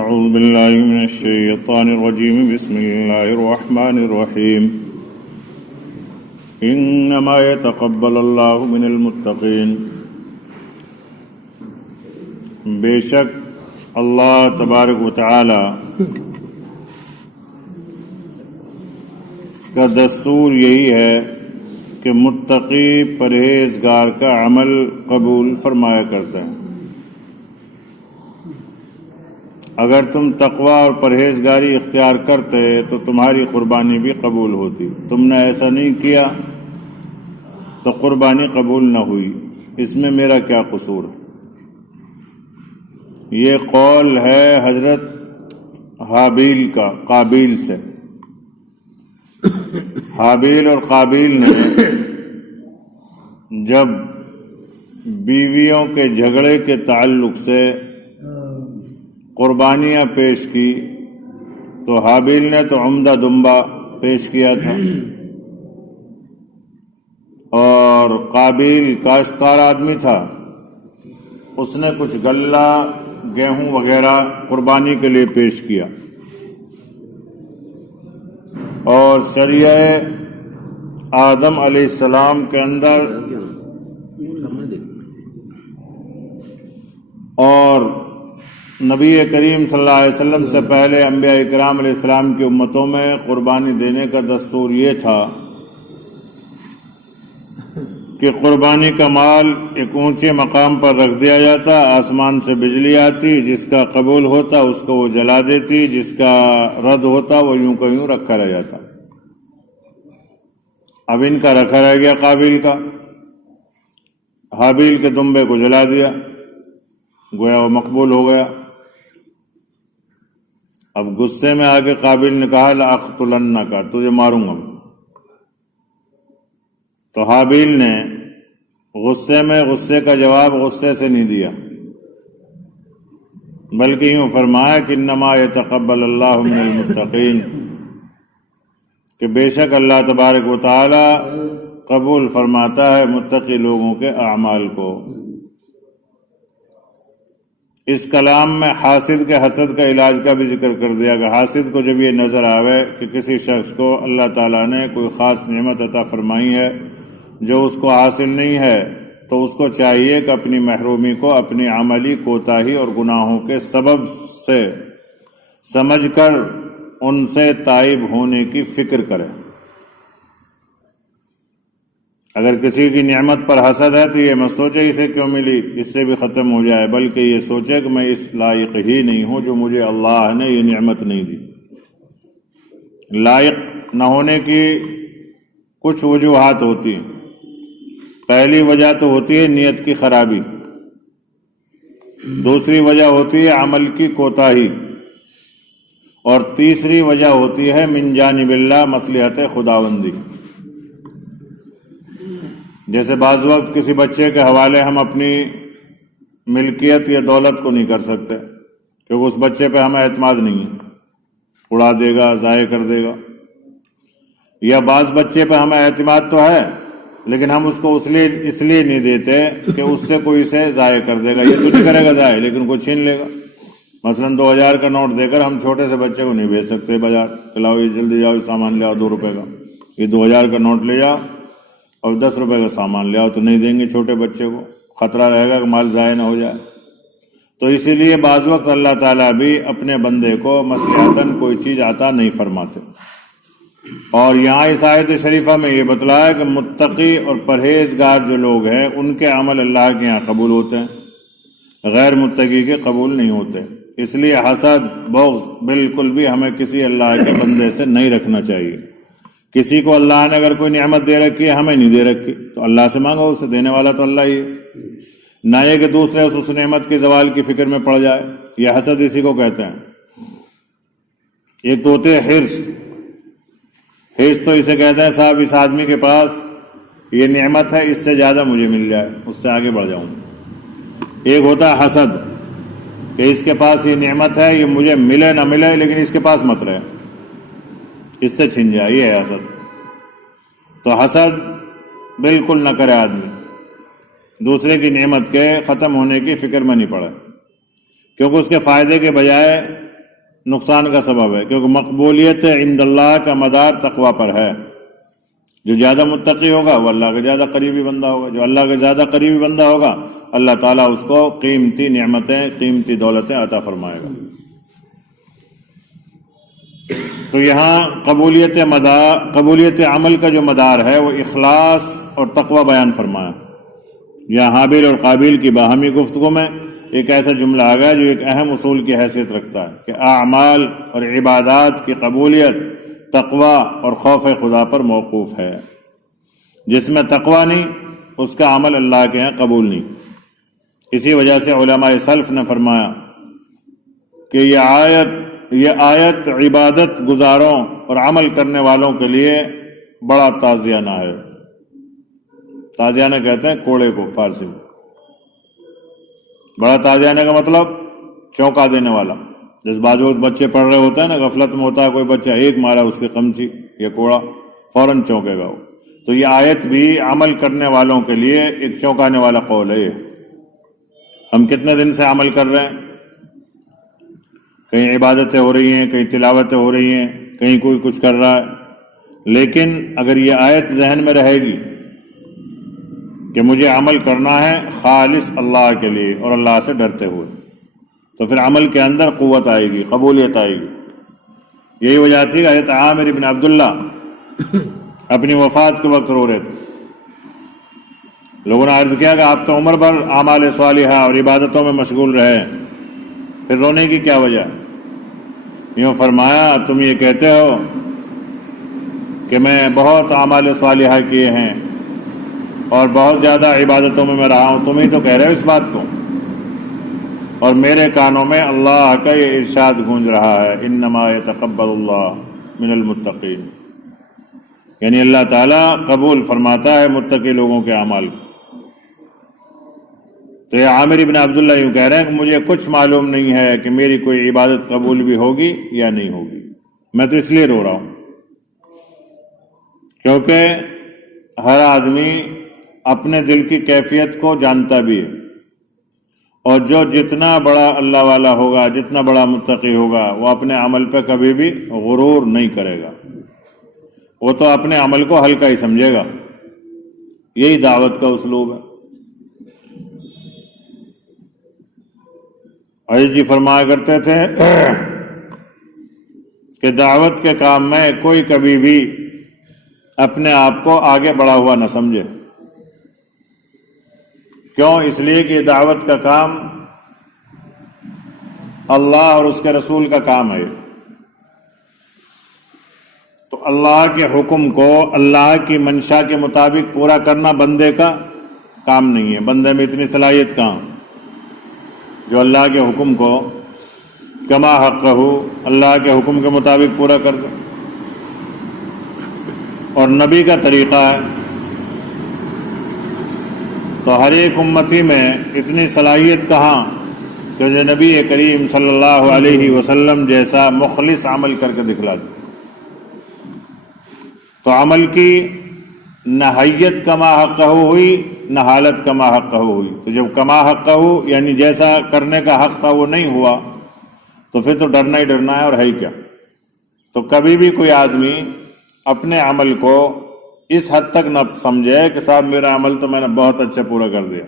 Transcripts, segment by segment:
اعوذ باللہ من الشیطان الرجیم بسم اللہ الرحمن الرحیم انما یتقبل اللہ من المتقین، بے شک اللہ تبارک و تعالی کا دستور یہی ہے کہ متقی پرہیزگار کا عمل قبول فرمایا کرتا ہے۔ اگر تم تقوی اور پرہیزگاری اختیار کرتے تو تمہاری قربانی بھی قبول ہوتی، تم نے ایسا نہیں کیا تو قربانی قبول نہ ہوئی، اس میں میرا کیا قصور ہے؟ یہ قول ہے حضرت حابیل کا قابیل سے۔ حابیل اور قابیل نے جب بیویوں کے جھگڑے کے تعلق سے قربانیاں پیش کی تو حابیل نے تو عمدہ دمبا پیش کیا تھا، اور قابیل کاشتکار آدمی تھا، اس نے کچھ غلہ گیہوں وغیرہ قربانی کے لیے پیش کیا، اور شریعہ آدم علیہ السلام کے اندر اور نبی کریم صلی اللہ علیہ وسلم سے پہلے انبیاء اکرام علیہ السلام کی امتوں میں قربانی دینے کا دستور یہ تھا کہ قربانی کا مال ایک اونچے مقام پر رکھ دیا جاتا، آسمان سے بجلی آتی، جس کا قبول ہوتا اس کو وہ جلا دیتی، جس کا رد ہوتا وہ یوں کا یوں رکھا رہ جاتا۔ اب ان کا رکھا رہ گیا قابیل کا، حابیل کے دمبے کو جلا دیا، گویا وہ مقبول ہو گیا۔ اب غصے میں آگے قابیل نے کہا لأقتلنک، تجھے ماروں گا۔ تو حابیل نے غصے کا جواب غصے سے نہیں دیا، بلکہ یوں فرمایا کہ انما یتقبل اللہ من المتقین، کہ بے شک اللہ تبارک و تعالی قبول فرماتا ہے متقی لوگوں کے اعمال کو۔ اس کلام میں حاسد کے حسد کا علاج کا بھی ذکر کر دیا کہ حاسد کو جب یہ نظر آوے کہ کسی شخص کو اللہ تعالیٰ نے کوئی خاص نعمت عطا فرمائی ہے جو اس کو حاصل نہیں ہے، تو اس کو چاہیے کہ اپنی محرومی کو اپنی عملی کوتاہی اور گناہوں کے سبب سے سمجھ کر ان سے تائب ہونے کی فکر کرے۔ اگر کسی کی نعمت پر حسد ہے تو یہ مت سوچے اسے کیوں ملی، اس سے بھی ختم ہو جائے، بلکہ یہ سوچے کہ میں اس لائق ہی نہیں ہوں جو مجھے اللہ نے یہ نعمت نہیں دی۔ لائق نہ ہونے کی کچھ وجوہات ہوتی ہیں۔ پہلی وجہ تو ہوتی ہے نیت کی خرابی، دوسری وجہ ہوتی ہے عمل کی کوتاہی، اور تیسری وجہ ہوتی ہے من جانب اللہ مصلحت خداوندی۔ جیسے بعض وقت کسی بچے کے حوالے ہم اپنی ملکیت یا دولت کو نہیں کر سکتے کیونکہ اس بچے پہ ہمیں اعتماد نہیں ہے، اڑا دے گا، ضائع کر دے گا۔ یا بعض بچے پہ ہمیں اعتماد تو ہے لیکن ہم اس کو اس لیے نہیں دیتے کہ اس سے کوئی اسے ضائع کر دے گا، یہ تو نہیں کرے گا ضائع لیکن کوئی چھین لے گا۔ مثلا 2000 کا نوٹ دے کر ہم چھوٹے سے بچے کو نہیں بھیج سکتے بازار کہ لاؤ یہ جلدی جاؤ سامان لے آؤ 2 روپے کا، یہ 2000 کا نوٹ لے جاؤ اور 10 روپے کا سامان لے آؤ، تو نہیں دیں گے چھوٹے بچے کو، خطرہ رہے گا کہ مال ضائع نہ ہو جائے۔ تو اسی لیے بعض وقت اللہ تعالیٰ بھی اپنے بندے کو مصلحتاً کوئی چیز عطا نہیں فرماتے۔ اور یہاں اس آیت شریفہ میں یہ بتلایا کہ متقی اور پرہیزگار جو لوگ ہیں ان کے عمل اللہ کے یہاں قبول ہوتے ہیں، غیر متقی کے قبول نہیں ہوتے۔ اس لیے حسد بغض بالکل بھی ہمیں کسی اللہ کے بندے سے نہیں رکھنا چاہیے۔ کسی کو اللہ نے اگر کوئی نعمت دے رکھی ہے ہمیں نہیں دے رکھی تو اللہ سے مانگو، اسے دینے والا تو اللہ ہی ہے، نہ یہ کہ دوسرے اس نعمت کے زوال کی فکر میں پڑ جائے۔ یہ حسد اسی کو کہتے ہیں۔ ایک تو ہوتے ہیں حرص تو اسے کہتے ہیں صاحب اس آدمی کے پاس یہ نعمت ہے، اس سے زیادہ مجھے مل جائے، اس سے آگے بڑھ جاؤں۔ ایک ہوتا ہے حسد کہ اس کے پاس یہ نعمت ہے، یہ مجھے ملے نہ ملے لیکن اس کے پاس مت رہے، اس سے چھن جائے، یہ ہے حسد۔ تو حسد بالکل نہ کرے آدمی، دوسرے کی نعمت کے ختم ہونے کی فکر میں نہیں پڑے، کیونکہ اس کے فائدے کے بجائے نقصان کا سبب ہے، کیونکہ مقبولیت عند اللہ کا مدار تقوی پر ہے۔ جو زیادہ متقی ہوگا وہ اللہ کا زیادہ قریبی بندہ ہوگا، جو اللہ کا زیادہ قریبی بندہ ہوگا اللہ تعالیٰ اس کو قیمتی نعمتیں، قیمتی دولتیں عطا فرمائے گا۔ تو یہاں قبولیت عمل کا جو مدار ہے وہ اخلاص اور تقوی بیان فرمایا۔ یہاں حابیل اور قابیل کی باہمی گفتگو میں ایک ایسا جملہ آ گیا جو ایک اہم اصول کی حیثیت رکھتا ہے کہ اعمال اور عبادات کی قبولیت تقوی اور خوف خدا پر موقوف ہے۔ جس میں تقوی نہیں اس کا عمل اللہ کے ہاں قبول نہیں۔ اسی وجہ سے علماء سلف نے فرمایا کہ یہ آیت عبادت گزاروں اور عمل کرنے والوں کے لیے بڑا تازیانہ ہے۔ تازیانہ کہتے ہیں کوڑے کو فارسی میں۔ بڑا تازیانہ کا مطلب چونکا دینے والا۔ جس بعض وقت بچے پڑھ رہے ہوتے ہیں نا، غفلت میں ہوتا ہے کوئی بچہ، ایک مارا اس کے قمچی یا کوڑا فوراً چونکے گا وہ۔ تو یہ آیت بھی عمل کرنے والوں کے لیے ایک چونکانے والا قول ہے۔ ہم کتنے دن سے عمل کر رہے ہیں، کہیں عبادتیں ہو رہی ہیں، کہیں تلاوتیں ہو رہی ہیں، کہیں کوئی کچھ کر رہا ہے، لیکن اگر یہ آیت ذہن میں رہے گی کہ مجھے عمل کرنا ہے خالص اللہ کے لیے اور اللہ سے ڈرتے ہوئے، تو پھر عمل کے اندر قوت آئے گی، قبولیت آئے گی۔ یہی وجہ تھی کہ حضرت عامر بن عبداللہ اپنی وفات کے وقت رو رہے تھے۔ لوگوں نے عرض کیا کہ آپ تو عمر بھر اعمال صالحہ اور عبادتوں میں مشغول رہے، پھر رونے کی کیا وجہ؟ یوں فرمایا تم یہ کہتے ہو کہ میں بہت اعمال صالحہ کیے ہیں اور بہت زیادہ عبادتوں میں رہا ہوں، تم ہی تو کہہ رہے ہو اس بات کو، اور میرے کانوں میں اللہ کا یہ ارشاد گونج رہا ہے انما یتقبل اللہ من المتقین، یعنی اللہ تعالیٰ قبول فرماتا ہے متقی لوگوں کے اعمال کو۔ تو یہ عامر بن عبداللہ یوں کہہ رہے ہیں کہ مجھے کچھ معلوم نہیں ہے کہ میری کوئی عبادت قبول بھی ہوگی یا نہیں ہوگی، میں تو اس لیے رو رہا ہوں کیونکہ ہر آدمی اپنے دل کی کیفیت کو جانتا بھی ہے، اور جو جتنا بڑا اللہ والا ہوگا، جتنا بڑا متقی ہوگا، وہ اپنے عمل پہ کبھی بھی غرور نہیں کرے گا، وہ تو اپنے عمل کو ہلکا ہی سمجھے گا۔ یہی دعوت کا اسلوب ہے۔ عزیز جی فرمایا کرتے تھے کہ دعوت کے کام میں کوئی کبھی بھی اپنے آپ کو آگے بڑھا ہوا نہ سمجھے۔ کیوں؟ اس لیے کہ دعوت کا کام اللہ اور اس کے رسول کا کام ہے۔ تو اللہ کے حکم کو اللہ کی منشا کے مطابق پورا کرنا بندے کا کام نہیں ہے۔ بندے میں اتنی صلاحیت کہاں جو اللہ کے حکم کو کما حقہ اللہ کے حکم کے مطابق پورا کر دے۔ اور نبی کا طریقہ ہے، تو ہر ایک امتی میں اتنی صلاحیت کہاں کہ جو نبی کریم صلی اللہ علیہ وسلم جیسا مخلص عمل کر کے دکھلا دے۔ تو عمل کی نہ حیت کما حقہ ہوئی نہ حالت کما حقہ ہوئی۔ تو جب کما حقہ یعنی جیسا کرنے کا حق تھا وہ نہیں ہوا تو پھر تو ڈرنا ہی ڈرنا ہے، اور ہے ہی کیا۔ تو کبھی بھی کوئی آدمی اپنے عمل کو اس حد تک نہ سمجھے کہ صاحب میرا عمل تو میں نے بہت اچھا پورا کر دیا،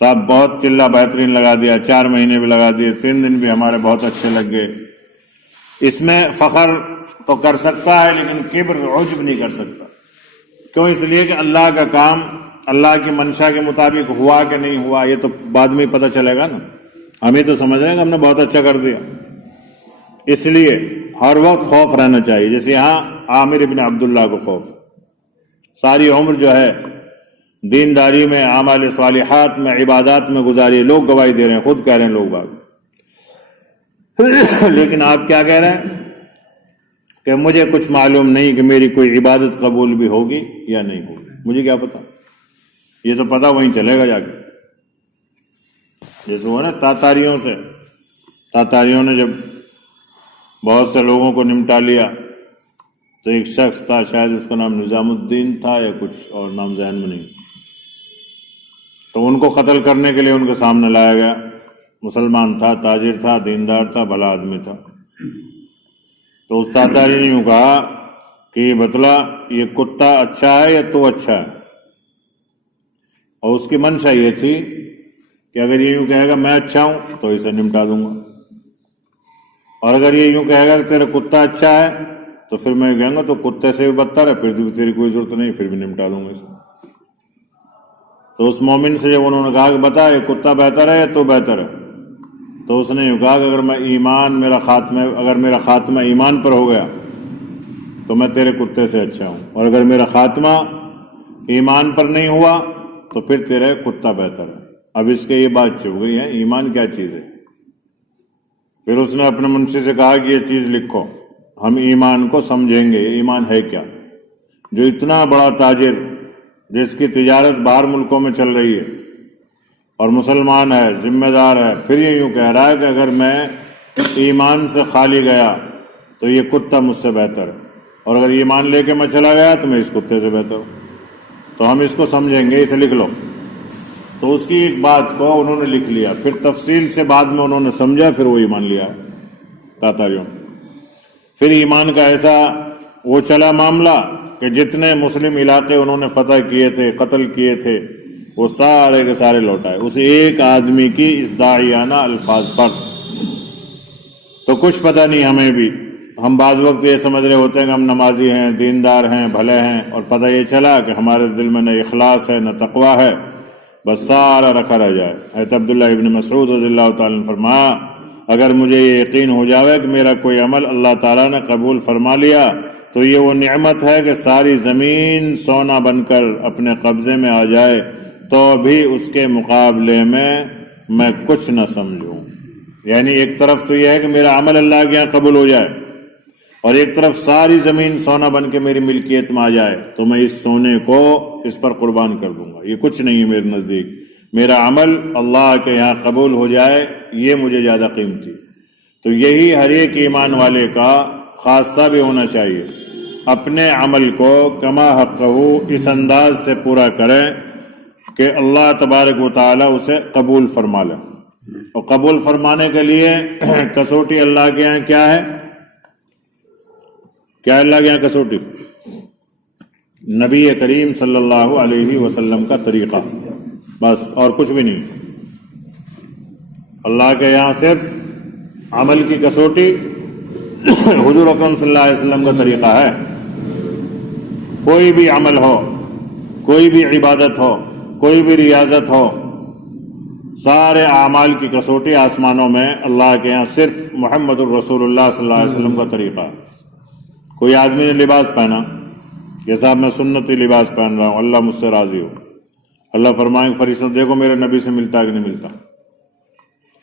صاحب بہت چلہ بہترین لگا دیا، 4 مہینے بھی لگا دیے، 3 دن بھی ہمارے بہت اچھے لگ گئے۔ اس میں فخر تو کر سکتا ہے لیکن کبر عجب نہیں کر سکتا۔ کیوں؟ اس لیے کہ اللہ کا کام اللہ کی منشا کے مطابق ہوا کہ نہیں ہوا یہ تو بعد میں پتہ چلے گا نا۔ ہم یہ تو سمجھ رہے ہیں کہ ہم نے بہت اچھا کر دیا۔ اس لیے ہر وقت خوف رہنا چاہیے، جیسے یہاں عامر بن عبداللہ کو خوف، ساری عمر جو ہے دینداری میں، اعمال صالحات میں، عبادات میں گزاری، لوگ گواہی دے رہے ہیں، خود کہہ رہے ہیں لوگ باگ، لیکن آپ کیا کہہ رہے ہیں کہ مجھے کچھ معلوم نہیں کہ میری کوئی عبادت قبول بھی ہوگی یا نہیں ہوگی، مجھے کیا پتا، یہ تو پتا وہیں چلے گا جا کے۔ جیسے ہوا نا تاتاریوں نے جب بہت سے لوگوں کو نمٹا لیا تو ایک شخص تھا، شاید اس کا نام نظام الدین تھا یا کچھ اور نام ذہن میں نہیں، تو ان کو قتل کرنے کے لیے ان کے سامنے لایا گیا۔ مسلمان تھا، تاجر تھا، دیندار تھا، بھلا آدمی تھا۔ تو استاد علی نے یوں کہا کہ یہ بتلا یہ کتا اچھا ہے یا تو اچھا ہے؟ اور اس کی منشا یہ تھی کہ اگر یہ یوں کہے گا میں اچھا ہوں تو اسے نمٹا دوں گا، اور اگر یہ یوں کہے گا کہ تیرا کتا اچھا ہے تو پھر میں کہوں گا تو کتے سے بھی بدتر ہے، پھر تیری کوئی ضرورت نہیں، پھر بھی نمٹا دوں گا اسے۔ تو اس مومن سے جب انہوں نے کہا کہ بتا یہ کتا بہتر ہے یا تو بہتر ہے، تو اس نے یوں کہا کہ اگر میرا خاتمہ ایمان پر ہو گیا تو میں تیرے کتے سے اچھا ہوں، اور اگر میرا خاتمہ ایمان پر نہیں ہوا تو پھر تیرا کتا بہتر ہے۔ اب اس کے یہ بات چل گئی ہے ایمان کیا چیز ہے۔ پھر اس نے اپنے منشی سے کہا کہ یہ چیز لکھو، ہم ایمان کو سمجھیں گے، ایمان ہے کیا۔ جو اتنا بڑا تاجر جس کی تجارت باہر ملکوں میں چل رہی ہے اور مسلمان ہے، ذمہ دار ہے، پھر یہ یوں کہہ رہا ہے کہ اگر میں ایمان سے خالی گیا تو یہ کتا مجھ سے بہتر ہے، اور اگر ایمان لے کے میں چلا گیا تو میں اس کتے سے بہتر ہوں، تو ہم اس کو سمجھیں گے، اسے لکھ لو۔ تو اس کی ایک بات کو انہوں نے لکھ لیا، پھر تفصیل سے بعد میں انہوں نے سمجھا، پھر وہ ایمان لیا تاتاریوں۔ پھر ایمان کا ایسا وہ چلا معاملہ کہ جتنے مسلم علاقے انہوں نے فتح کیے تھے، قتل کیے تھے، وہ سارے کے سارے لوٹائے اس ایک آدمی کی اس داعیانہ الفاظ پر۔ تو کچھ پتہ نہیں ہمیں بھی، ہم بعض وقت یہ سمجھ رہے ہوتے ہیں کہ ہم نمازی ہیں، دیندار ہیں، بھلے ہیں، اور پتہ یہ چلا کہ ہمارے دل میں نہ اخلاص ہے نہ تقویٰ ہے، بس سارا رکھا رہ جائے۔ حضرت عبداللہ ابن مسعود رضی اللہ تعالیٰ نے فرمایا اگر مجھے یہ یقین ہو جاوے کہ میرا کوئی عمل اللہ تعالیٰ نے قبول فرما لیا تو یہ وہ نعمت ہے کہ ساری زمین سونا بن کر اپنے قبضے میں آ جائے تو بھی اس کے مقابلے میں کچھ نہ سمجھوں۔ یعنی ایک طرف تو یہ ہے کہ میرا عمل اللہ کے یہاں قبول ہو جائے، اور ایک طرف ساری زمین سونا بن کے میری ملکیت میں آ جائے تو میں اس سونے کو اس پر قربان کر دوں گا، یہ کچھ نہیں ہے میرے نزدیک۔ میرا عمل اللہ کے یہاں قبول ہو جائے یہ مجھے زیادہ قیمتی۔ تو یہی ہر ایک ایمان والے کا خاصہ بھی ہونا چاہیے، اپنے عمل کو کما حقہ اس انداز سے پورا کریں کہ اللہ تبارک و تعالی اسے قبول فرما لے۔ اور قبول فرمانے کے لیے کسوٹی اللہ کے یہاں کیا ہے؟ کیا اللہ کے یہاں کسوٹی؟ نبی کریم صلی اللہ علیہ وسلم کا طریقہ، بس اور کچھ بھی نہیں۔ اللہ کے یہاں صرف عمل کی کسوٹی حضور اکرم صلی اللہ علیہ وسلم کا طریقہ ہے۔ کوئی بھی عمل ہو، کوئی بھی عبادت ہو، کوئی بھی ریاضت ہو، سارے اعمال کی کسوٹی آسمانوں میں اللہ کے یہاں صرف محمد الرسول اللہ صلی اللہ علیہ وسلم کا طریقہ ہے۔ کوئی آدمی نے لباس پہنا کہ صاحب میں سنتی لباس پہن رہا ہوں، اللہ مجھ سے راضی ہو، اللہ فرمائیں گے فرشتوں دیکھو میرے نبی سے ملتا ہے کہ نہیں ملتا۔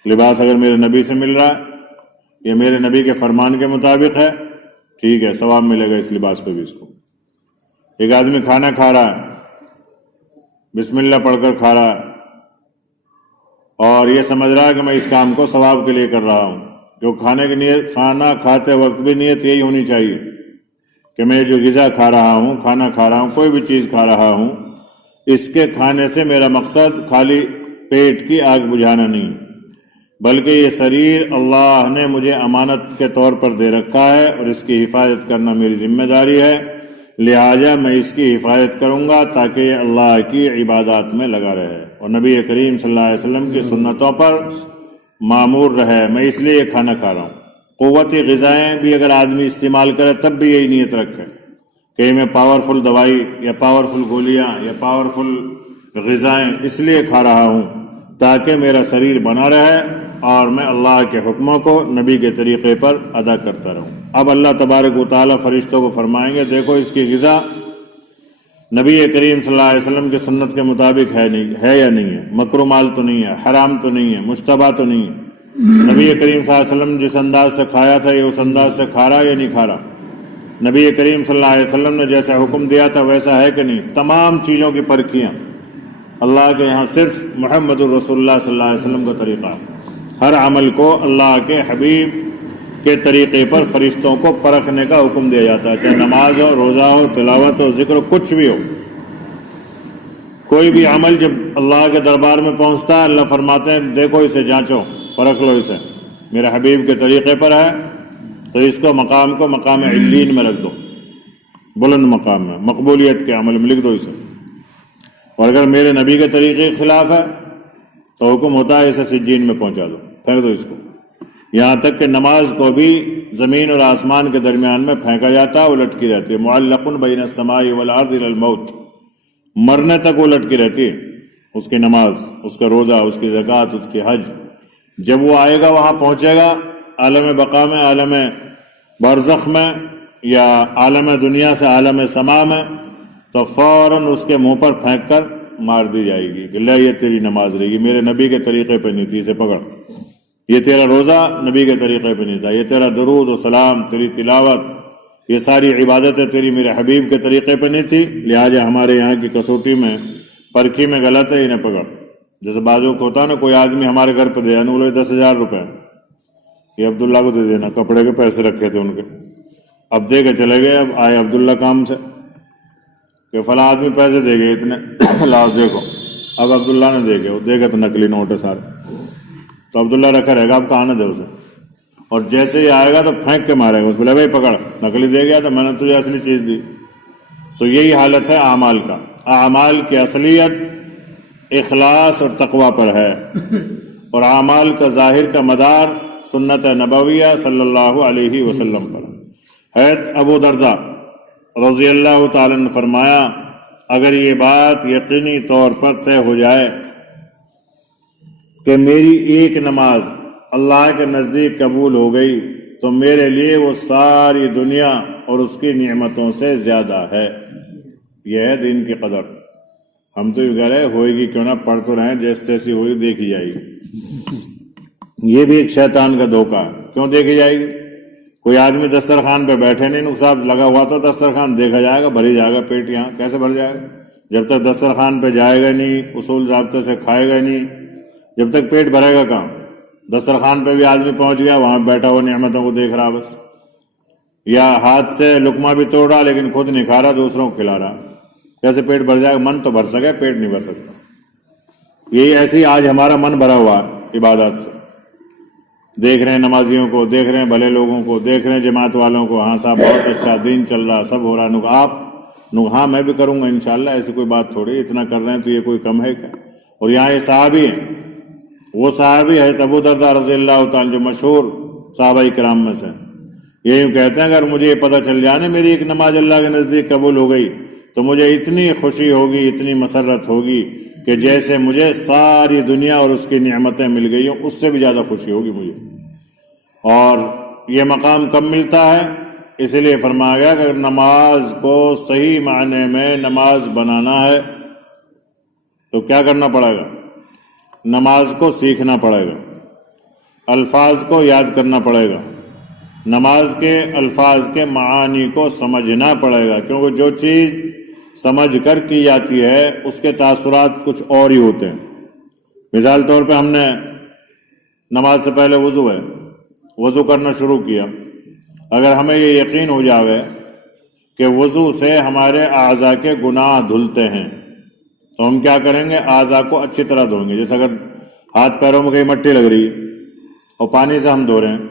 لباس اگر میرے نبی سے مل رہا ہے یا میرے نبی کے فرمان کے مطابق ہے، ٹھیک ہے، ثواب ملے گا اس لباس پہ بھی اس کو۔ ایک آدمی کھانا کھا رہا ہے، بسم اللہ پڑھ کر کھا رہا ہے، اور یہ سمجھ رہا ہے کہ میں اس کام کو ثواب کے لیے کر رہا ہوں، کیوں کھانا کھاتے وقت بھی نیت یہی ہونی چاہیے کہ میں جو غذا کھا رہا ہوں، کھانا کھا رہا ہوں، کوئی بھی چیز کھا رہا ہوں، اس کے کھانے سے میرا مقصد خالی پیٹ کی آگ بجھانا نہیں، بلکہ یہ شریر اللہ نے مجھے امانت کے طور پر دے رکھا ہے اور اس کی حفاظت کرنا میری ذمہ داری ہے، لہٰذا میں اس کی حفاظت کروں گا تاکہ یہ اللہ کی عبادات میں لگا رہے اور نبی کریم صلی اللہ علیہ وسلم کی سنتوں پر معمور رہے، میں اس لیے یہ کھانا کھا رہا ہوں۔ قوتی غذائیں بھی اگر آدمی استعمال کرے تب بھی یہی نیت رکھے کہ میں پاورفل دوائی یا پاورفل گولیاں یا پاورفل غذائیں اس لیے کھا رہا ہوں تاکہ میرا شریر بنا رہے اور میں اللہ کے حکموں کو نبی کے طریقے پر ادا کرتا رہوں۔ اب اللہ تبارک و تعالیٰ فرشتوں کو فرمائیں گے دیکھو اس کی غذا نبی کریم صلی اللہ علیہ وسلم کی سنت کے مطابق ہے یا نہیں ہے، مکروہ مال تو نہیں ہے، حرام تو نہیں ہے، مشتبہ تو نہیں ہے، نبی کریم صلی اللہ علیہ وسلم جس انداز سے کھایا تھا یہ اس انداز سے کھا رہا یا نہیں کھا رہا، نبی کریم صلی اللہ علیہ وسلم نے جیسا حکم دیا تھا ویسا ہے کہ نہیں، تمام چیزوں کی پرکھیاں اللہ کے یہاں صرف محمد الرسول اللہ صلی اللہ علیہ وسلم کا طریقہ ہے۔ ہر عمل کو اللہ کے حبیب کے طریقے پر فرشتوں کو پرکھنے کا حکم دیا جاتا ہے، چاہے نماز ہو، روزہ ہو، تلاوت ہو، ذکر ہو، کچھ بھی ہو۔ کوئی بھی عمل جب اللہ کے دربار میں پہنچتا ہے اللہ فرماتے ہیں دیکھو اسے جانچو، پرکھ لو اسے، میرے حبیب کے طریقے پر ہے تو اس کو مقام علین میں رکھ دو، بلند مقام میں، مقبولیت کے عمل میں لکھ دو اسے۔ اور اگر میرے نبی کے طریقے کے خلاف ہے تو حکم ہوتا ہے اسے سجین میں پہنچا دو، پھینک دو اس کو۔ یہاں تک کہ نماز کو بھی زمین اور آسمان کے درمیان میں پھینکا جاتا ہے، وہ لٹکی رہتی ہے، معلق بین السماء والارض الی الموت، مرنے تک وہ لٹکی رہتی ہے، اس کی نماز، اس کا روزہ، اس کی زکوٰۃ، اس کی حج۔ جب وہ آئے گا، وہاں پہنچے گا عالم بقا میں، عالم برزخ میں، یا عالم دنیا سے عالم سما میں، تو فوراً اس کے منہ پر پھینک کر مار دی جائے گی کہ لے یہ تیری نماز رہی، میرے نبی کے طریقے پہ نہیں تھی، اسے پکڑ۔ یہ تیرا روزہ نبی کے طریقے پہ نہیں تھا، یہ تیرا درود و سلام، تیری تلاوت، یہ ساری عبادتیں تیری میرے حبیب کے طریقے پہ نہیں تھی، لہٰذا ہمارے یہاں کی کسوٹی میں، پرکھی میں غلط ہے، انہیں پکڑ۔ جیسے بعض وقت ہوتا ہے نا، کوئی آدمی ہمارے گھر پہ دے بولے 10,000 روپے، یہ عبداللہ کو دے دینا، کپڑے کے پیسے رکھے تھے ان کے، اب دے کے چلے گئے، اب آئے عبداللہ کام سے کہ فلاں آدمی پیسے دے گئے اتنے، لاؤ دیکھو، اب عبداللہ نے دے گئے، وہ دے گئے تو نقلی نوٹ ہے سارے، تو عبداللہ رکھا رہے گا، اب کہاں نہ دے اسے، اور جیسے ہی آئے گا تو پھینک کے مارے گا، اس بولے بھائی پکڑ، نقلی دے گیا تو میں نے تجھے اصلی چیز دی۔ تو یہی حالت ہے اعمال کا، اعمال کی اصلیت اخلاص اور تقوی پر ہے، اور اعمال کا ظاہر کا مدار سنت نبویہ صلی اللہ علیہ وسلم پر۔ حضرت ابو درداء رضی اللہ تعالیٰ نے فرمایا، اگر یہ بات یقینی طور پر طے ہو جائے کہ میری ایک نماز اللہ کے نزدیک قبول ہو گئی تو میرے لیے وہ ساری دنیا اور اس کی نعمتوں سے زیادہ ہے۔ یہ ہے دین کی قدر۔ ہم تو یہ کہہ رہے ہوئے گی کیوں نہ، پڑھ تو رہے ہیں، جیسے تیسی ہوئی دیکھی جائے گی۔ یہ بھی ایک شیطان کا دھوکہ ہے۔ کیوں دیکھی جائے گی؟ کوئی آدمی دسترخوان پہ بیٹھے نہیں، نقصان لگا ہوا تو دسترخوان دیکھا جائے گا، بھری جائے گا پیٹ، یہاں کیسے بھر جائے گا؟ جب تک دسترخوان پہ جائے گا نہیں، اصول ضابطے سے کھائے گا نہیں، جب تک پیٹ بھرے گا کہاں؟ دسترخوان پہ بھی آدمی پہنچ گیا، وہاں بیٹھا ہوا نعمتوں کو دیکھ رہا بس، یا ہاتھ سے لقمہ بھی توڑ رہا لیکن خود نہیں کھا رہا، دوسروں کو کھلا رہا، کیسے پیٹ بھر جائے گا؟ من تو بھر سکے، پیٹ نہیں بھر سکتا۔ یہی ایسے ہی آج ہمارا من بھرا ہوا ہے عبادات سے، دیکھ رہے ہیں نمازیوں کو، دیکھ رہے ہیں بھلے لوگوں کو، دیکھ رہے ہیں جماعت والوں کو، ہاں صاحب بہت اچھا دین چل رہا، سب ہو رہا، آپ ہاں میں بھی کروں گا انشاءاللہ، ایسی کوئی بات تھوڑی، اتنا کر رہے ہیں تو یہ کوئی کم ہے کیا؟ اور یہاں یہ صحابی ہیں، وہ صحابی ہے ابو درداء رضی اللہ تعالیٰ، جو مشہور صحابہ کرام میں سے، یہی کہتے ہیں اگر مجھے یہ پتہ چل جانے میری ایک نماز اللہ کے نزدیک قبول ہو گئی تو مجھے اتنی خوشی ہوگی، اتنی مسرت ہوگی کہ جیسے مجھے ساری دنیا اور اس کی نعمتیں مل گئی ہوں، اس سے بھی زیادہ خوشی ہوگی مجھے۔ اور یہ مقام کب ملتا ہے؟ اسی لیے فرمایا گیا کہ اگر نماز کو صحیح معنی میں نماز بنانا ہے تو کیا کرنا پڑے گا؟ نماز کو سیکھنا پڑے گا، الفاظ کو یاد کرنا پڑے گا، نماز کے الفاظ کے معانی کو سمجھنا پڑے گا، کیونکہ جو چیز سمجھ کر کی جاتی ہے اس کے تاثرات کچھ اور ہی ہوتے ہیں۔ مثال طور پہ ہم نے نماز سے پہلے وضو کرنا شروع کیا، اگر ہمیں یہ یقین ہو جاوے کہ وضو سے ہمارے اعضاء کے گناہ دھلتے ہیں تو ہم کیا کریں گے؟ اعضاء کو اچھی طرح دھوئیں گے۔ جیسے اگر ہاتھ پیروں میں کہیں مٹی لگ رہی ہے اور پانی سے ہم دھو رہے ہیں،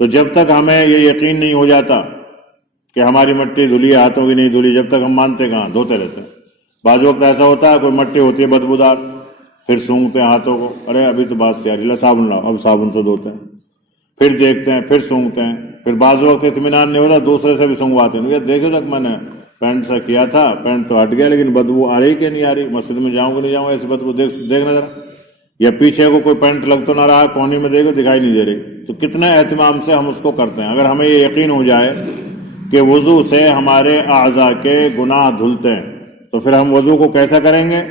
تو جب تک ہمیں یہ یقین نہیں ہو جاتا کہ ہماری مٹی دھلی ہے، ہاتھوں کی نہیں دھلی، جب تک ہم مانتے کہاں، دھوتے رہتے ہیں۔ بعض وقت ایسا ہوتا ہے کوئی مٹی ہوتی ہے بدبودار، پھر سونگتے ہیں ہاتھوں کو، ارے ابھی تو بات سے آ رہی ہے، صابن لاؤ، اب صابن سے دھوتے ہیں، پھر دیکھتے ہیں، پھر سونگتے ہیں، پھر بعض وقت اطمینان نہیں ہوتا دوسرے سے بھی سنگواتے ہیں، دیکھو تک میں نے پینٹ سے کیا تھا، پینٹ تو ہٹ گیا لیکن بدبو آ رہی کہ نہیں آ رہی، مسجد میں جاؤں کہ نہیں جاؤں، ایسی بدبو دیکھنا ذرا، یا پیچھے کو کوئی پینٹ لگ تو نہ رہا، کونے میں دیکھو دکھائی نہیں دے رہی، تو کتنے اہتمام سے ہم اس کو کرتے ہیں۔ اگر ہمیں یہ یقین ہو جائے کہ وضو سے ہمارے اعضاء کے گناہ دھلتے ہیں تو پھر ہم وضو کو کیسا کریں گے؟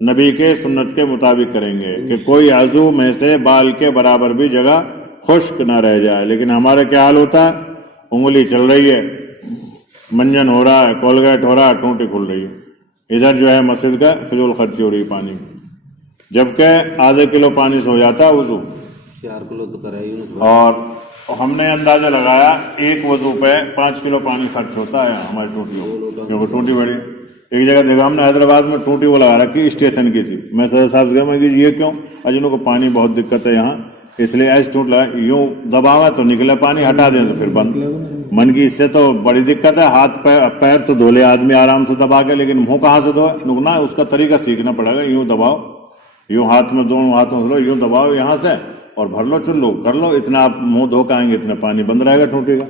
نبی کے سنت کے مطابق کریں گے کہ کوئی عضو میں سے بال کے برابر بھی جگہ خشک نہ رہ جائے۔ لیکن ہمارا کیا حال ہوتا ہے؟ انگلی چل رہی ہے، منجن ہو رہا ہے، کولگیٹ ہو رہا ہے، ٹونٹی کھل رہی ہے، ادھر جو ہے مسجد کا فضول خرچی ہو رہی ہے پانی میں، جبکہ آدھے کلو پانی سے ہو جاتا ہے وضو، 4 کلو تو کرا ہی۔ اور ہم نے اندازہ لگایا ایک وضو پہ 5 کلو پانی خرچ ہوتا ہے ہماری ٹونٹیوں، کیونکہ ٹونٹی بڑی۔ ایک جگہ دیکھا ہم نے حیدرآباد میں ٹونٹی وہ لگا رکھی اسٹیشن کی سی، میں صدر صاحب سے کہا، میں کہ یہ کیوں؟ اجنوں کو پانی بہت دقت ہے یہاں، اس لیے ایسے ٹوٹ لگا یوں دباوا تو نکلا پانی, ہٹا دیں تو پھر بند. من کی اس سے تو بڑی دقت ہے. ہاتھ پیر تو دھو لے آدمی آرام سے دبا کے, لیکن منہ کہاں سے دھوئے؟ نکنا اس کا طریقہ سیکھنا پڑے گا. یوں دباؤ, یوں ہاتھ میں دونوں ہاتھوں سے لو, یوں دباؤ یہاں سے اور بھر لو, چل لو, کر لو. اتنا آپ منہ دھو کے آئیں گے اتنا پانی بند رہے گا ٹوٹی کا.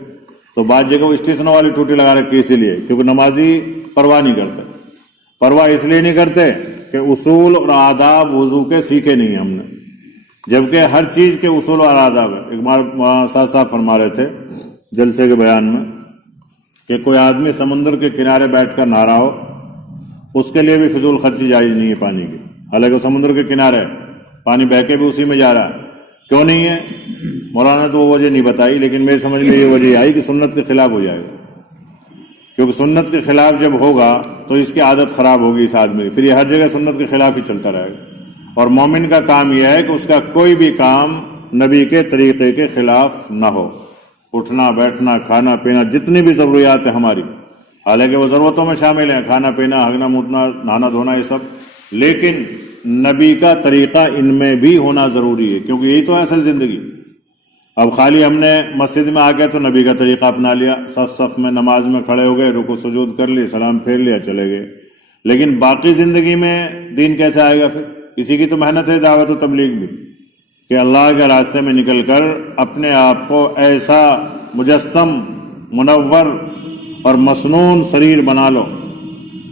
تو بعض جگہ وہ اسٹیشنوں والی ٹوٹی لگا رکھی اسی لیے, کیونکہ نمازی پرواہ نہیں کرتے. پرواہ اس لیے نہیں کرتے کہ اصول اور آداب وضو کے سیکھے نہیں ہم نے, جبکہ ہر چیز کے اصول اور آداب ہے. ایک بار ساتھ صاحب فرما رہے تھے جلسے کے بیان میں کہ کوئی آدمی سمندر کے کنارے بیٹھ کر نہا رہا ہو, اس کے لیے بھی فضول خرچی جائز نہیں ہے پانی کی. حالانکہ سمندر کے کنارے پانی بہ کے بھی اسی میں جا رہا ہے. کیوں نہیں ہے؟ مولانا تو وہ وجہ نہیں بتائی, لیکن میری سمجھ میں یہ وجہ آئی کہ سنت کے خلاف ہو جائے گا. کیونکہ سنت کے خلاف جب ہوگا تو اس کی عادت خراب ہوگی اس آدمی کی, پھر یہ ہر جگہ سنت کے خلاف ہی چلتا رہے گا. اور مومن کا کام یہ ہے کہ اس کا کوئی بھی کام نبی کے طریقے کے خلاف نہ ہو. اٹھنا بیٹھنا کھانا پینا جتنی بھی ضروریات ہیں ہماری, حالانکہ وہ ضرورتوں میں شامل ہیں, کھانا پینا ہگنا مودنا نہانا دھونا یہ سب, لیکن نبی کا طریقہ ان میں بھی ہونا ضروری ہے, کیونکہ یہی تو ہے اصل زندگی. اب خالی ہم نے مسجد میں آ گئے تو نبی کا طریقہ اپنا لیا, صف میں نماز میں کھڑے ہو گئے, رکوع سجود کر لی, سلام پھیر لیا, چلے گئے. لیکن باقی زندگی میں دین کیسے آئے گا؟ پھر اسی کی تو محنت ہے دعوت و تبلیغ بھی, کہ اللہ کے راستے میں نکل کر اپنے آپ کو ایسا مجسم منور اور مسنون شریر بنا لو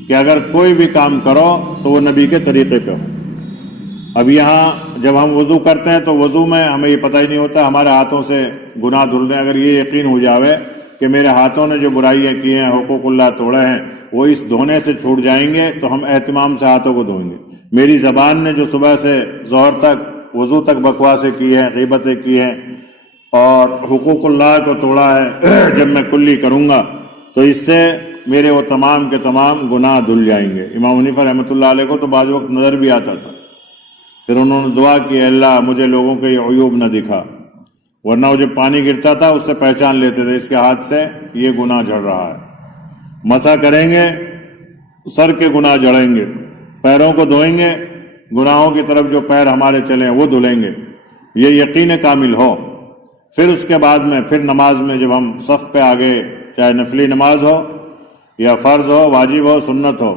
کہ اگر کوئی بھی کام کرو تو وہ نبی کے طریقے پہ ہو. اب یہاں جب ہم وضو کرتے ہیں تو وضو میں ہمیں یہ پتہ ہی نہیں ہوتا ہمارے ہاتھوں سے گناہ دھل رہے ہیں. اگر یہ یقین ہو جاوے کہ میرے ہاتھوں نے جو برائیاں کی ہیں, حقوق اللہ توڑے ہیں, وہ اس دھونے سے چھوٹ جائیں گے تو ہم اہتمام سے ہاتھوں کو دھوئیں گے. میری زبان نے جو صبح سے ظہر تک وضو تک بکواسیں کی ہیں, غیبتیں کی ہیں اور حقوق اللہ کو توڑا ہے, جب میں کلی کروں گا تو اس سے میرے وہ تمام کے تمام گناہ دھل جائیں گے. امام حنیفہ رحمۃ اللہ علیہ کو تو بعض وقت نظر بھی آتا تھا, پھر انہوں نے دعا کی, اللہ مجھے لوگوں کے یہ عیوب نہ دکھا, ورنہ وہ جب پانی گرتا تھا اس سے پہچان لیتے تھے اس کے ہاتھ سے یہ گناہ جھڑ رہا ہے. مسح کریں گے سر کے گناہ جھڑیں گے, پیروں کو دھوئیں گے, گناہوں کی طرف جو پیر ہمارے چلے ہیں وہ دھلیں گے. یہ یقین کامل ہو. پھر اس کے بعد میں پھر نماز میں جب ہم صف پہ آگے, چاہے نفلی نماز ہو یا فرض ہو, واجب ہو, سنت ہو,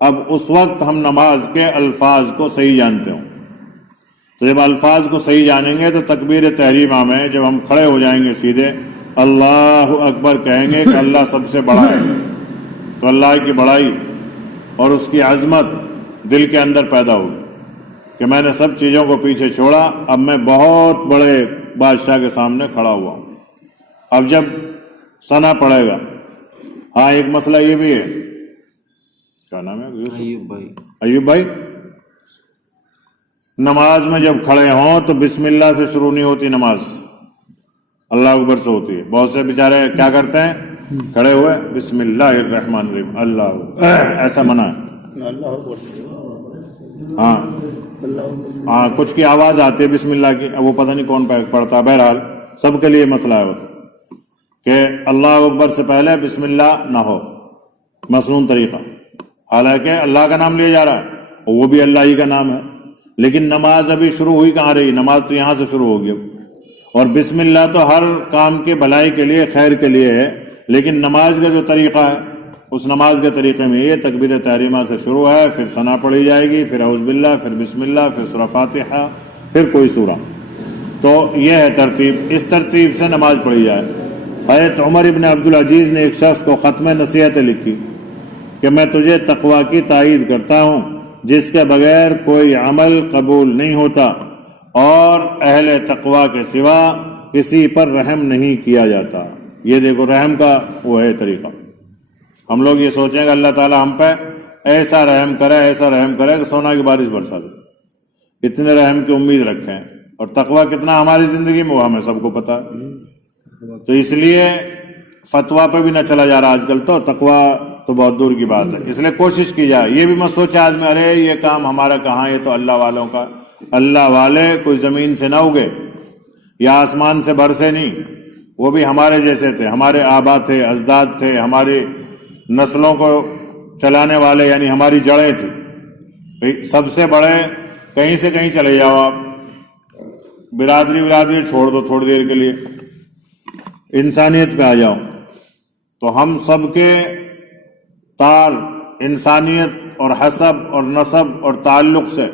اب اس وقت ہم نماز کے الفاظ کو صحیح جانتے ہوں. تو جب الفاظ کو صحیح جانیں گے تو تکبیر تحریمہ میں جب ہم کھڑے ہو جائیں گے سیدھے اللہ اکبر کہیں گے کہ اللہ سب سے بڑا ہے, تو اللہ کی بڑائی اور اس کی عظمت دل کے اندر پیدا ہوگی کہ میں نے سب چیزوں کو پیچھے چھوڑا, اب میں بہت بڑے بادشاہ کے سامنے کھڑا ہوا ہوں. اب جب ثنا پڑے گا, ہاں ایک مسئلہ یہ بھی ہے, کیا نام ہے ایوب بھائی, نماز میں جب کھڑے ہوں تو بسم اللہ سے شروع نہیں ہوتی نماز, اللہ اکبر سے ہوتی ہے. بہت سے بیچارے کیا کرتے ہیں, کھڑے ہوئے بسم اللہ الرحمن الرحیم, اللہ ایسا منع ہے. ہاں کچھ کی آواز آتی ہے بسم اللہ کی, وہ پتہ نہیں کون پڑھتا. بہرحال سب کے لیے مسئلہ ہے کہ اللہ اکبر سے پہلے بسم اللہ نہ ہو, مسنون طریقہ, حالانکہ اللہ کا نام لیا جا رہا ہے, وہ بھی اللہ ہی کا نام ہے, لیکن نماز ابھی شروع ہوئی کہاں رہی, نماز تو یہاں سے شروع ہوگی. اور بسم اللہ تو ہر کام کے بھلائی کے لیے, خیر کے لیے ہے, لیکن نماز کا جو طریقہ ہے اس نماز کے طریقے میں یہ تکبیر تحریمہ سے شروع ہے, پھر ثنا پڑھی جائے گی, پھر اعوذ باللہ, پھر بسم اللہ, پھر سورہ فاتحہ, پھر کوئی سورہ. تو یہ ہے ترتیب, اس ترتیب سے نماز پڑھی جائے. حضرت عمر ابن عبدالعزیز نے ایک شخص کو ختم نصیحتیں لکھی کہ میں تجھے تقوی کی تائید کرتا ہوں جس کے بغیر کوئی عمل قبول نہیں ہوتا, اور اہل تقوی کے سوا کسی پر رحم نہیں کیا جاتا. یہ دیکھو رحم کا وہ ہے طریقہ. ہم لوگ یہ سوچیں کہ اللہ تعالیٰ ہم پہ ایسا رحم کرے, ایسا رحم کرے کہ سونا کی بارش برسا دے, اتنے رحم کی امید رکھیں. اور تقوی کتنا ہماری زندگی میں وہ ہمیں سب کو پتا ہے. تو اس لیے فتویٰ پہ بھی نہ چلا جا رہا آج کل, تو تقوی تو بہت دور کی بات ہے. اس لیے کوشش کی جائے, یہ بھی مت سوچے آدمی ارے یہ کام ہمارا کہاں, یہ تو اللہ والوں کا. اللہ والے کوئی زمین سے نہ اگے یا آسمان سے برسے نہیں, وہ بھی ہمارے جیسے تھے, ہمارے آبا تھے, اجداد تھے, ہماری نسلوں کو چلانے والے, یعنی ہماری جڑیں تھیں. سب سے بڑے کہیں سے کہیں چلے جاؤ آپ, برادری چھوڑ دو تھوڑی دیر کے لیے, انسانیت پہ آ جاؤ. تو ہم سب کے تار انسانیت اور حسب اور نسب اور تعلق سے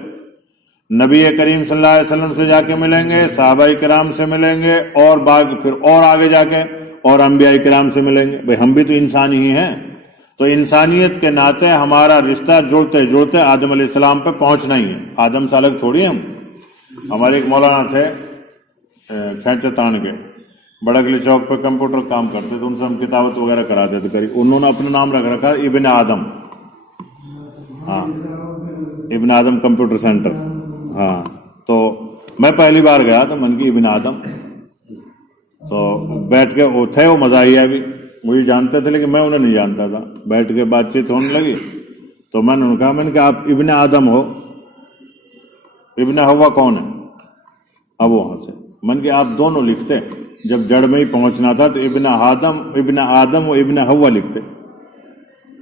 نبی کریم صلی اللہ علیہ وسلم سے جا کے ملیں گے, صحابہ کرام سے ملیں گے, اور پھر اور آگے جا کے اور انبیاء کرام سے ملیں گے. بھئی ہم بھی تو انسان ہی ہیں, تو انسانیت کے ناطے ہمارا رشتہ جوڑتے جوڑتے آدم علیہ السلام پہ پہنچنا ہی ہے. آدم سے الگ تھوڑی ہم. ہمارے ایک مولانا تھے کھینچے تان کے, بڑگلی چوک پہ کمپیوٹر کام کرتے تھے, ان سے ہم کتابت وغیرہ کراتے تھے. قریب انہوں نے اپنا نام رکھ رکھا ابن آدم. ہاں, ابن آدم کمپیوٹر سینٹر. ہاں, تو میں پہلی بار گیا تو من کی ابن آدم, تو بیٹھ کے وہ تھے, وہ مزاحیہ بھی مجھے جانتے تھے لیکن میں انہیں نہیں جانتا تھا. بیٹھ کے بات چیت ہونے لگی تو میں نے کہا, میں نے کہا آپ ابن آدم ہو, ابن ہوا کون ہے؟ اب وہاں سے من کے آپ دونوں لکھتے, جب جڑ میں ہی پہنچنا تھا تو ابن آدم و ابن ہوا لکھتے.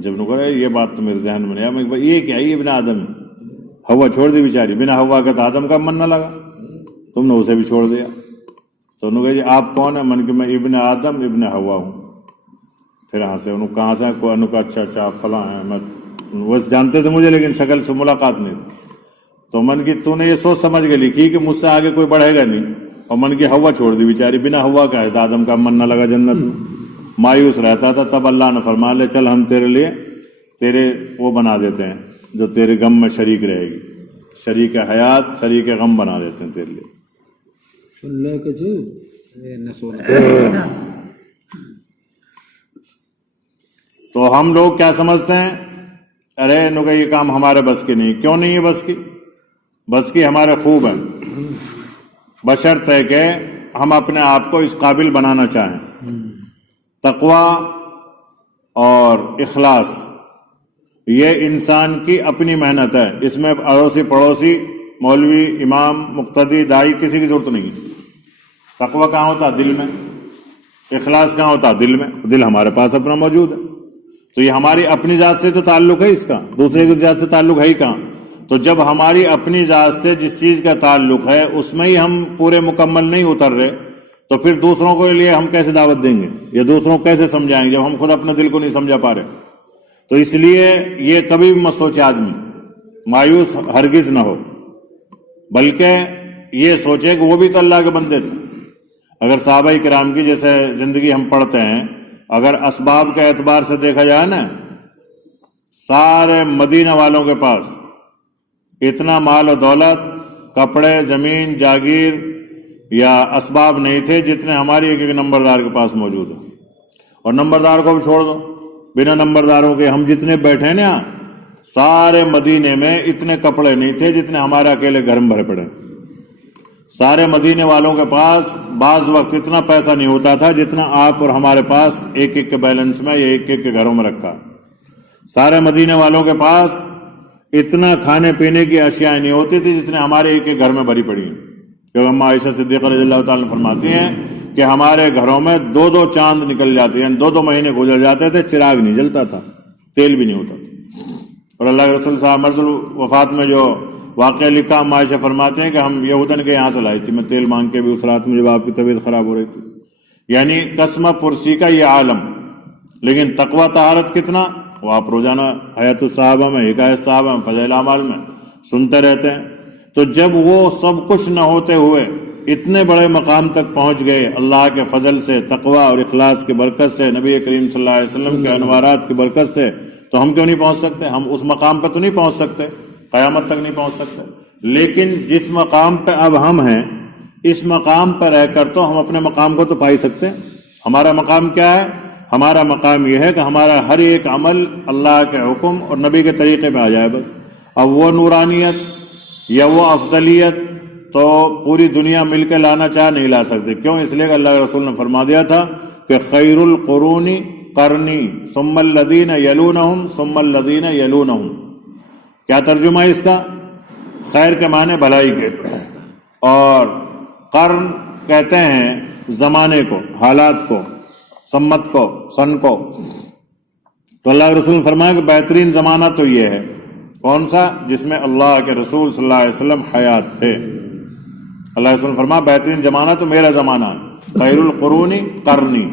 جب نے کہا یہ بات تو میرے ذہن میں نہیں آیا, میں کہ یہ کیا ہے ابن آدم ہے, ہوا چھوڑ دی بیچاری, بنا ہوا کا تو آدم کا من نہ لگا, تم نے اسے بھی چھوڑ دیا. تو انہوں نے کہا جی آپ کون ہیں؟ من کہ میں ابن آدم ابن ہوا ہوں. پھر یہاں سے انہوں کہاں سے, کوئی انہوں کا اچھا فلاں ہے, میں وہ جانتے تھے مجھے لیکن شکل سے ملاقات نہیں تھی. تو من کی تو نے یہ سوچ سمجھ کے لکھی کہ مجھ سے آگے کوئی بڑھے گا نہیں, اور من کی ہوا چھوڑ دی بیچاری, بنا ہوا کا ہے تو آدم کا من نہ لگا جنت میں, مایوس رہتا تھا. تب اللہ نے فرما لے چل ہم تیرے لیے تیرے وہ بنا دیتے ہیں جو تیرے غم میں شریک رہے گی, شریک حیات شریک غم بنا دیتے ہیں تیرے لیے. تو ہم لوگ کیا سمجھتے ہیں, ارے نو کہ یہ کام ہمارے بس کی نہیں. کیوں نہیں ہے بس کی ہمارے خوب ہیں, بشرطے کہ ہم اپنے آپ کو اس قابل بنانا چاہیں. تقوی اور اخلاص یہ انسان کی اپنی محنت ہے, اس میں اڑوسی پڑوسی مولوی امام مقتدی دائی کسی کی ضرورت نہیں ہے. تقوی کہاں ہوتا؟ دل میں. اخلاص کہاں ہوتا؟ دل میں. دل ہمارے پاس اپنا موجود ہے, تو یہ ہماری اپنی ذات سے تو تعلق ہے, اس کا دوسرے کی ذات سے تعلق ہے ہی کہاں. تو جب ہماری اپنی ذات سے جس چیز کا تعلق ہے اس میں ہی ہم پورے مکمل نہیں اتر رہے, تو پھر دوسروں کے لیے ہم کیسے دعوت دیں گے یا دوسروں کو کیسے سمجھائیں گے جب ہم خود اپنے دل کو نہیں سمجھا پا رہے. تو اس لیے یہ کبھی بھی مت سوچے آدمی مایوس ہرگز نہ ہو, بلکہ یہ سوچے کہ وہ بھی تو اللہ کے بندے تھے. اگر صحابہ کرام کی جیسے زندگی ہم پڑھتے ہیں, اگر اسباب کے اعتبار سے دیکھا جائے نا, سارے مدینہ والوں کے پاس اتنا مال و دولت, کپڑے, زمین, جاگیر یا اسباب نہیں تھے جتنے ہماری ایک نمبردار کے پاس موجود ہیں. اور نمبردار کو بھی چھوڑ دو, بنا نمبرداروں کے ہم جتنے بیٹھے ہیں نا, سارے مدینے میں اتنے کپڑے نہیں تھے جتنے ہمارے اکیلے گھر میں بھرے پڑے. سارے مدینے والوں کے پاس بعض وقت اتنا پیسہ نہیں ہوتا تھا جتنا آپ اور ہمارے پاس ایک ایک کے بیلنس میں یا ایک ایک کے گھروں میں رکھا. سارے مدینے والوں کے پاس اتنا کھانے پینے کی اشیاء نہیں ہوتی تھی جتنے ہمارے ایک ایک گھر میں بھری پڑی ہیں. کیونکہ اما عائشہ صدیقہ رضی اللہ تعالیٰ فرماتی ہیں کہ ہمارے گھروں میں 2 چاند نکل جاتے ہیں, 2 مہینے گزر جاتے تھے, چراغ نہیں جلتا تھا, تیل بھی نہیں ہوتا تھا. اور اللہ کے رسول صاحب مرض وفات میں جو واقعہ لکھا, اما عائشہ فرماتے ہیں کہ ہم یہودن کے یہاں سے لائی تھی, میں تیل مانگ کے بھی اس رات میں جب آپ کی طبیعت خراب ہو رہی تھی. یعنی قسمہ پرسی کا یہ عالم. لیکن تقوی طہارت کتنا, وہ آپ روزانہ حیات الصحابہ میں, حکایت صحابہ میں, فضائل اعمال میں سنتے رہتے ہیں. تو جب وہ سب کچھ نہ ہوتے ہوئے اتنے بڑے مقام تک پہنچ گئے اللہ کے فضل سے, تقوی اور اخلاص کی برکت سے, نبی کریم صلی اللہ علیہ وسلم کے انوارات کی برکت سے, تو ہم کیوں نہیں پہنچ سکتے؟ ہم اس مقام پہ تو نہیں پہنچ سکتے, قیامت تک نہیں پہنچ سکتے, لیکن جس مقام پہ اب ہم ہیں اس مقام پر رہ کر تو ہم اپنے مقام کو تو پا ہی سکتے ہیں. ہمارا مقام کیا ہے؟ ہمارا مقام یہ ہے کہ ہمارا ہر ایک عمل اللہ کے حکم اور نبی کے طریقے پہ آ جائے بس. اب وہ نورانیت یا وہ افضلیت تو پوری دنیا مل کے لانا چاہ نہیں لا سکتے. کیوں؟ اس لیے کہ اللہ کے رسول نے فرما دیا تھا کہ خیر القرون قرنی ثم الذین یلونہم ثم الذین یلونہم. کیا ترجمہ ہے اس کا؟ خیر کے معنی بھلائی کے, اور قرن کہتے ہیں زمانے کو, حالات کو, سمت کو, سن کو. تو اللہ کے رسول نے فرمایا کہ بہترین زمانہ تو یہ ہے. کون سا؟ جس میں اللہ کے رسول صلی اللہ علیہ وسلم حیات تھے. اللہ رسول فرما بہترین زمانہ تو میرا زمانہ ہے، خیر القرون قرنی،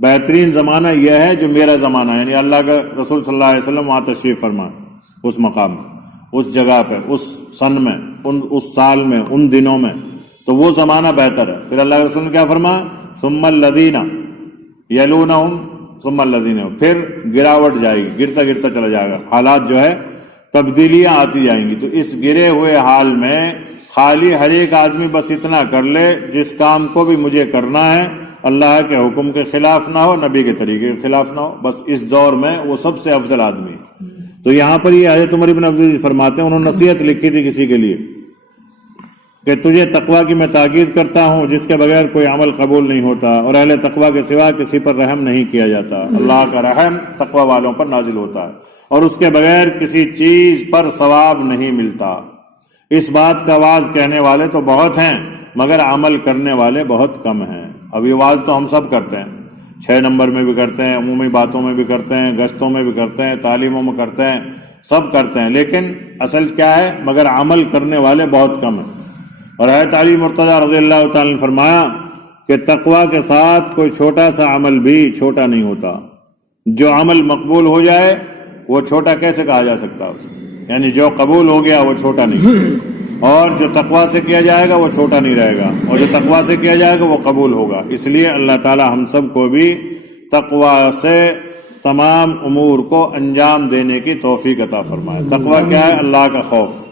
بہترین زمانہ یہ ہے جو میرا زمانہ ہے، یعنی اللہ کا رسول صلی اللہ علیہ وسلم وہاں تشریف فرما، اس مقام پہ، اس جگہ پہ، اس سن میں، اس سال میں، ان دنوں میں، تو وہ زمانہ بہتر ہے۔ پھر اللہ کے رسول نے کیا فرما، ثم الذین یلونہم ثم الذین، پھر گراوٹ جائے گی، گرتا گرتا چلا جائے گا، حالات جو ہے تبدیلیاں آتی جائیں گی۔ تو اس گرے ہوئے حال میں خالی ہر ایک آدمی بس اتنا کر لے جس کام کو بھی مجھے کرنا ہے اللہ کے حکم کے خلاف نہ ہو، نبی کے طریقے کے خلاف نہ ہو، بس اس دور میں وہ سب سے افضل آدمی ہے۔ تو یہاں پر یہ حضرت عمر بن عبدالعزیز فرماتے ہیں، انہوں نے نصیحت لکھی تھی کسی کے لیے کہ تجھے تقویٰ کی میں تاکید کرتا ہوں جس کے بغیر کوئی عمل قبول نہیں ہوتا، اور اہل تقویٰ کے سوا کسی پر رحم نہیں کیا جاتا۔ اللہ کا رحم تقویٰ والوں پر نازل ہوتا ہے، اور اس کے بغیر کسی چیز پر ثواب نہیں ملتا۔ اس بات کا واعظ کہنے والے تو بہت ہیں مگر عمل کرنے والے بہت کم ہیں۔ اب یہ واعظ تو ہم سب کرتے ہیں، 6 نمبر میں بھی کرتے ہیں، عمومی باتوں میں بھی کرتے ہیں، گشتوں میں بھی کرتے ہیں، تعلیموں میں کرتے ہیں، سب کرتے ہیں، لیکن اصل کیا ہے، مگر عمل کرنے والے بہت کم ہیں۔ اور حضرت علی مرتضیٰ رضی اللہ تعالیٰ نے فرمایا کہ تقویٰ کے ساتھ کوئی چھوٹا سا عمل بھی چھوٹا نہیں ہوتا۔ جو عمل مقبول ہو جائے وہ چھوٹا کیسے کہا جا سکتا ہے، یعنی جو قبول ہو گیا وہ چھوٹا نہیں، اور جو تقویٰ سے کیا جائے گا وہ چھوٹا نہیں رہے گا، اور جو تقویٰ سے کیا جائے گا وہ قبول ہوگا۔ اس لیے اللہ تعالی ہم سب کو بھی تقویٰ سے تمام امور کو انجام دینے کی توفیق عطا فرمائے۔ تقویٰ کیا ہے؟ اللہ کا خوف۔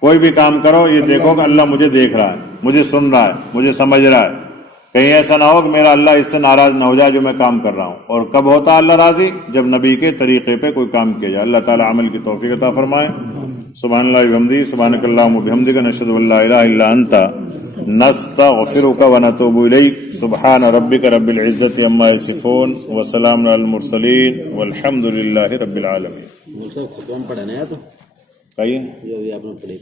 کوئی بھی کام کرو یہ دیکھو کہ اللہ مجھے دیکھ رہا ہے، مجھے سن رہا ہے، مجھے سمجھ رہا ہے، کہیں ایسا نہ ہو کہ میرا اللہ اس سے ناراض نہ ہو جائے جو میں کام کر رہا ہوں۔ اور کب ہوتا ہے اللہ راضی؟ جب نبی کے طریقے پہ کوئی کام کیا جائے۔ اللہ تعالی عمل کی توفیق عطا فرمائے۔ سبحان اللہ وبحمدہ، سبحانک اللہم وبحمدک، نشہد ان لا الہ الا انت، نستغفرک ونتوب الیک۔ سبحان ربک رب العزت عما یصفون وسلام علی المرسلین والحمد للہ رب العالمین۔ خطبہ پڑھا نا تو کہیے یہ آپ نے پڑھی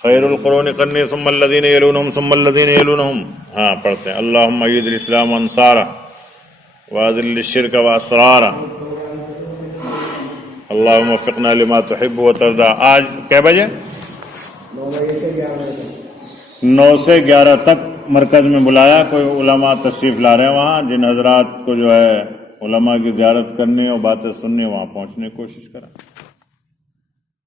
خیر القرون قرنی ثم الذین یلونہم ثم الذین یلونہم، ہاں پڑھتے ہیں اللہم اید الاسلام انصارہ واذل الشرک واسرارہ اللہم وفقنا لما تحب وترضى۔ آج کیا بجے؟ 9 سے 11 تک مرکز میں بلایا، کوئی علماء تشریف لا رہے ہیں وہاں، جن حضرات کو جو ہے علماء کی زیارت کرنی اور باتیں سننی وہاں پہنچنے کی کوشش کریں۔